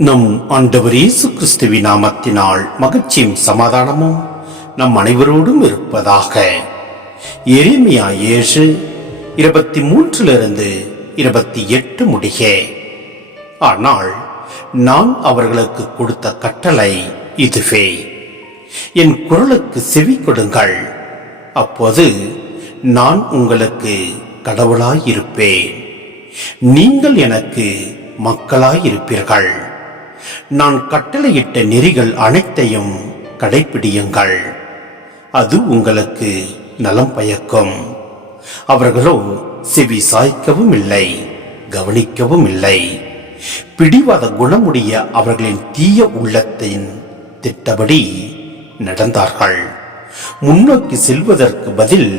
நம் ஆண்டவர் இயேசு கிறிஸ்துவின் நாமத்தினால் மகிழ்ச்சியும் சமாதானமும் நம் அனைவரோடும் இருப்பதாக. எரேமியா 7:23-28 முடிக. ஆனால் நான் அவர்களுக்கு கொடுத்த கட்டளை இதுவே: என் குரலுக்கு செவி கொடுங்கள், அப்போது நான் உங்களுக்கு கடவுளாயிருப்பேன், நீங்கள் எனக்கு மக்களாயிருப்பீர்கள். நான் கட்டளையிட்ட நெறிகள் அனைத்தையும் கடைப்பிடியுங்கள், அது உங்களுக்கு நலம் பயக்கும். அவர்களோ செவி சாய்க்கவும் இல்லை, கவனிக்கவும் இல்லை. பிடிவாத குணமுடைய அவர்களின் தீய உள்ளத்தின் திட்டபடி நடந்தார்கள். முன்னோக்கி செல்வதற்கு பதில்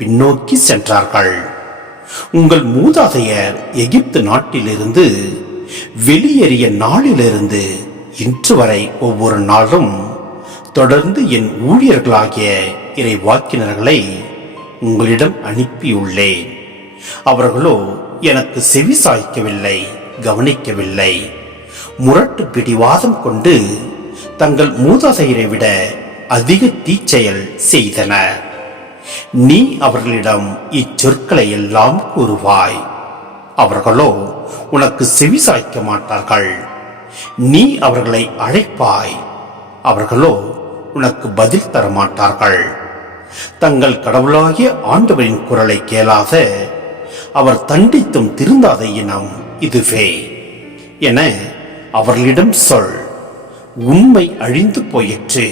பின்னோக்கி சென்றார்கள். உங்கள் மூதாதையர் எகிப்து நாட்டிலிருந்து வெளியேறிய நாளிலிருந்து இன்று வரை ஒவ்வொரு நாளும் தொடர்ந்து என் ஊழியர்களாகிய இறைவாக்கினர்களை உங்களிடம் அனுப்பியுள்ளேன். அவர்களோ எனக்கு செவி சாய்க்கவில்லை, கவனிக்கவில்லை. முரட்டு பிடிவாதம் கொண்டு தங்கள் மூதாதையரை விட அதிக தீச்செயல் செய்தனர். நீ அவர்களிடம் இச்சொற்களை எல்லாம் கூறுவாய், அவர்களோ உனக்கு செவி சாய்க்க மாட்டார்கள். நீ அவர்களை அழைப்பாய், அவர்களோ உனக்கு பதில் தர மாட்டார்கள். தங்கள் கடவுளாகிய ஆண்டவரின் குரலை கேளாத, அவர் தண்டித்தும் திருந்தாத இனம் இதுவே என அவர்களிடம் சொல். உண்மை அழிந்து போயிற்று,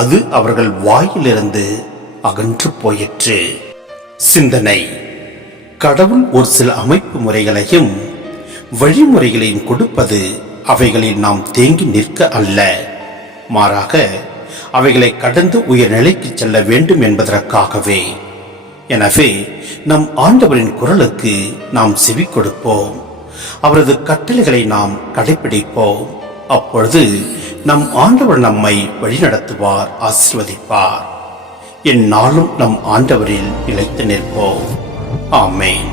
அது அவர்கள் வாயிலிருந்து அகன்று போயிற்று. சிந்தனை: கடவுள் ஒரு சில அமைப்பு முறைகளையும் வழிமுறைகளையும் கொடுப்பது அவைகளில் நாம் தேங்கி நிற்க அல்ல, மாறாக அவைகளை கடந்து உயர்நிலைக்கு செல்ல வேண்டும் என்பதற்காகவே. எனவே நம் ஆண்டவரின் குரலுக்கு நாம் செவி கொடுப்போம், அவரது கட்டளைகளை நாம் கடைபிடிப்போம். அப்பொழுது நம் ஆண்டவர் நம்மை வழிநடத்துவார், ஆசீர்வதிப்பார். எந்நாளும் நம் ஆண்டவரில் நிலைத்து நிற்போம். ஆமென்.